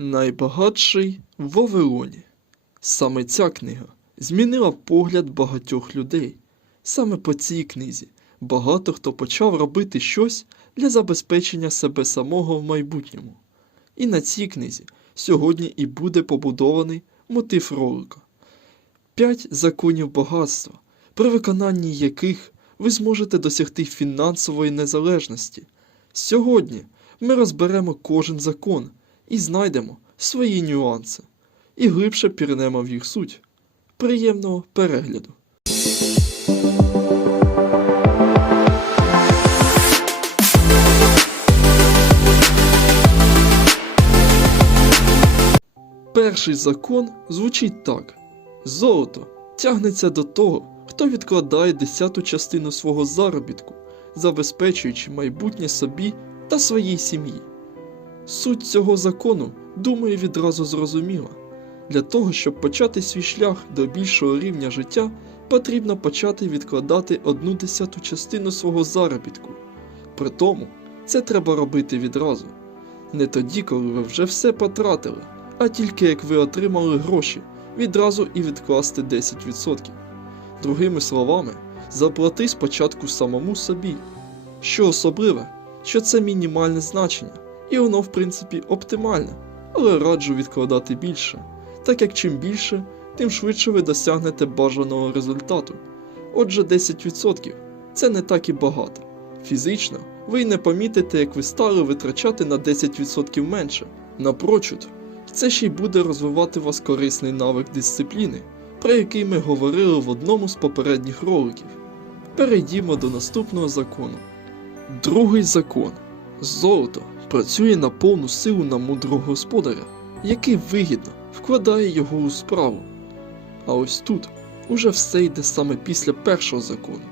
Найбагатший в Вавилоні. Саме ця книга змінила погляд багатьох людей. Саме по цій книзі багато хто почав робити щось для забезпечення себе самого в майбутньому. І на цій книзі сьогодні і буде побудований мотив ролика. П'ять законів багатства, при виконанні яких ви зможете досягти фінансової незалежності. Сьогодні ми розберемо кожен закон і знайдемо свої нюанси, і глибше пірнемо в їх суть. Приємного перегляду! Перший закон звучить так: золото тягнеться до того, хто відкладає десяту частину свого заробітку, забезпечуючи майбутнє собі та своїй сім'ї. Суть цього закону, думаю, відразу зрозуміла. Для того, щоб почати свій шлях до більшого рівня життя, потрібно почати відкладати одну десяту частину свого заробітку. При тому, це треба робити відразу. Не тоді, коли ви вже все потратили, а тільки як ви отримали гроші, відразу і відкласти 10%. Другими словами, заплати спочатку самому собі. Що особливе, що це мінімальне значення, і воно, в принципі, оптимальне, але раджу відкладати більше, так як чим більше, тим швидше ви досягнете бажаного результату. Отже, 10% це не так і багато. Фізично ви й не помітите, як ви стали витрачати на 10% менше. Напрочуд, це ще й буде розвивати вас корисний навик дисципліни, про який ми говорили в одному з попередніх роликів. Перейдімо до наступного закону. Другий закон. Золото працює на повну силу на мудрого господаря, який вигідно вкладає його у справу. А ось тут уже все йде саме після першого закону.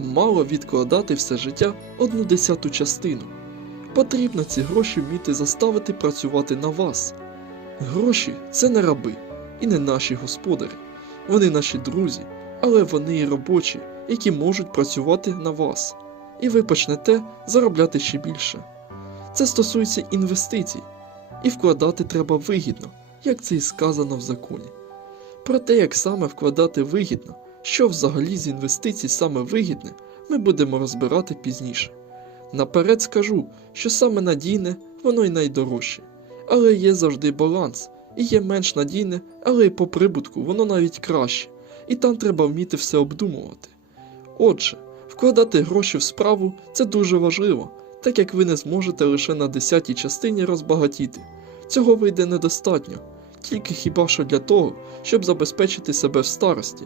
Мало відкладати все життя одну десяту частину. Потрібно ці гроші вміти заставити працювати на вас. Гроші це не раби і не наші господарі. Вони наші друзі, але вони і робочі, які можуть працювати на вас. І ви почнете заробляти ще більше. Це стосується інвестицій, і вкладати треба вигідно, як це і сказано в законі. Про те, як саме вкладати вигідно, що взагалі з інвестицій саме вигідне, ми будемо розбирати пізніше. Наперед скажу, що саме надійне, воно й найдорожче, але є завжди баланс, і є менш надійне, але й по прибутку воно навіть краще, і там треба вміти все обдумувати. Отже, вкладати гроші в справу це дуже важливо, так як ви не зможете лише на десятій частині розбагатіти. Цього вийде недостатньо, тільки хіба що для того, щоб забезпечити себе в старості,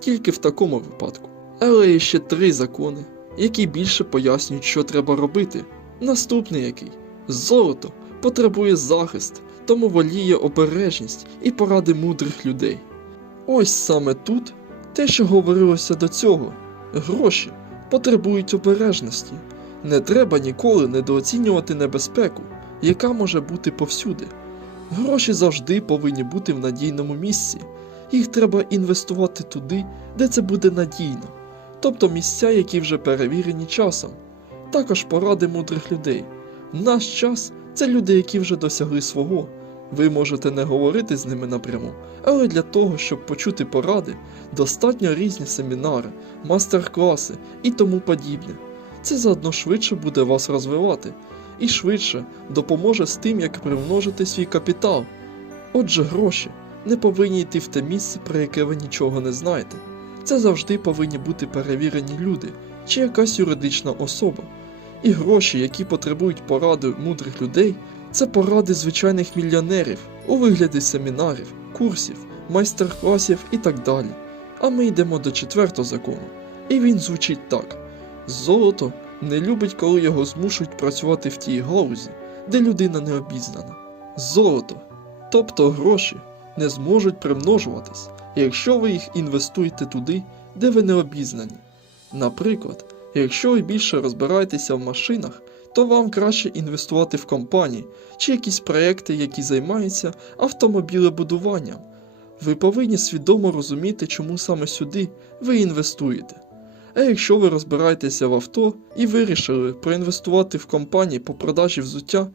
тільки в такому випадку. Але є ще три закони, які більше пояснюють, що треба робити. Наступний який золото потребує захист, тому воліє обережність і поради мудрих людей. Ось саме тут те, що говорилося до цього, гроші потребують обережності. Не треба ніколи недооцінювати небезпеку, яка може бути повсюди. Гроші завжди повинні бути в надійному місці. Їх треба інвестувати туди, де це буде надійно, тобто місця, які вже перевірені часом. Також поради мудрих людей. Наш час це люди, які вже досягли свого. Ви можете не говорити з ними напряму, але для того, щоб почути поради, достатньо різні семінари, мастер-класи і тому подібне. Це заодно швидше буде вас розвивати і швидше допоможе з тим, як примножити свій капітал. Отже, гроші не повинні йти в те місце, про яке ви нічого не знаєте. Це завжди повинні бути перевірені люди чи якась юридична особа. І гроші, які потребують поради мудрих людей, це поради звичайних мільйонерів у вигляді семінарів, курсів, майстер-класів і так далі. А ми йдемо до четвертого закону, і він звучить так: золото не любить, коли його змушують працювати в тій галузі, де людина не обізнана. Золото, тобто гроші, не зможуть примножуватись, якщо ви їх інвестуєте туди, де ви не обізнані. Наприклад, якщо ви більше розбираєтеся в машинах, то вам краще інвестувати в компанії чи якісь проекти, які займаються автомобілебудуванням. Ви повинні свідомо розуміти, чому саме сюди ви інвестуєте. А якщо ви розбираєтеся в авто і вирішили проінвестувати в компанії по продажі взуття,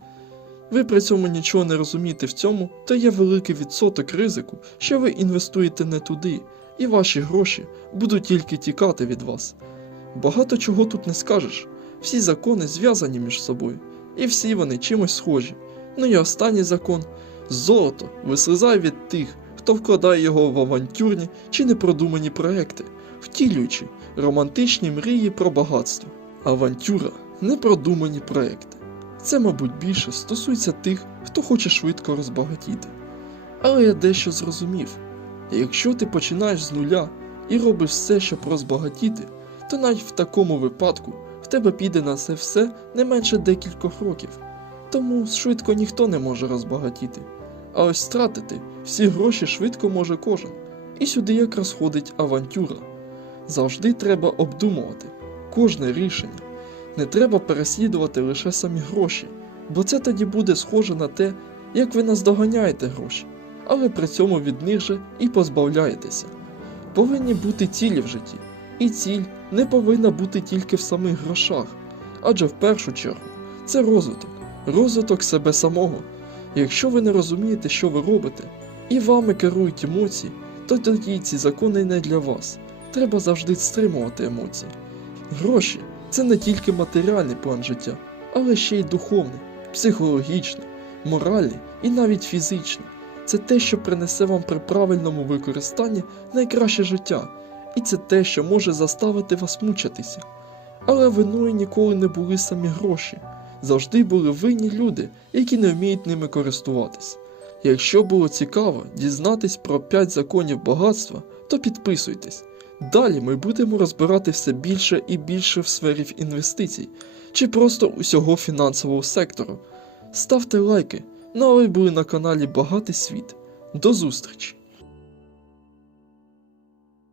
ви при цьому нічого не розумієте в цьому, то є великий відсоток ризику, що ви інвестуєте не туди, і ваші гроші будуть тільки тікати від вас. Багато чого тут не скажеш. Всі закони зв'язані між собою, і всі вони чимось схожі. Ну і останній закон золото вислизає від тих, хто вкладає його в авантюрні чи непродумані проекти, втілюючи романтичні мрії про багатство. Авантюра непродумані проекти. Це, мабуть, більше стосується тих, хто хоче швидко розбагатіти. Але я дещо зрозумів: якщо ти починаєш з нуля і робиш все, щоб розбагатіти, то навіть в такому випадку в тебе піде на це все не менше декількох років. Тому швидко ніхто не може розбагатіти. А ось стратити всі гроші швидко може кожен. І сюди якраз ходить авантюра. Завжди треба обдумувати кожне рішення. Не треба переслідувати лише самі гроші, бо це тоді буде схоже на те, як ви наздоганяєте гроші, але при цьому від них же і позбавляєтеся. Повинні бути цілі в житті, і ціль не повинна бути тільки в самих грошах, адже в першу чергу це розвиток, розвиток себе самого. Якщо ви не розумієте, що ви робите, і вами керують емоції, то тоді ці закони не для вас. Треба завжди стримувати емоції. Гроші це не тільки матеріальний план життя, але ще й духовний, психологічний, моральний і навіть фізичний. Це те, що принесе вам при правильному використанні найкраще життя, і це те, що може заставити вас мучитися. Але виною ніколи не були самі гроші, завжди були винні люди, які не вміють ними користуватись. Якщо було цікаво дізнатись про 5 законів багатства, то підписуйтесь. Далі ми будемо розбирати все більше і більше в сфері інвестицій чи просто усього фінансового сектору. Ставте лайки, ну а ви були на каналі Багатий Світ. До зустрічі!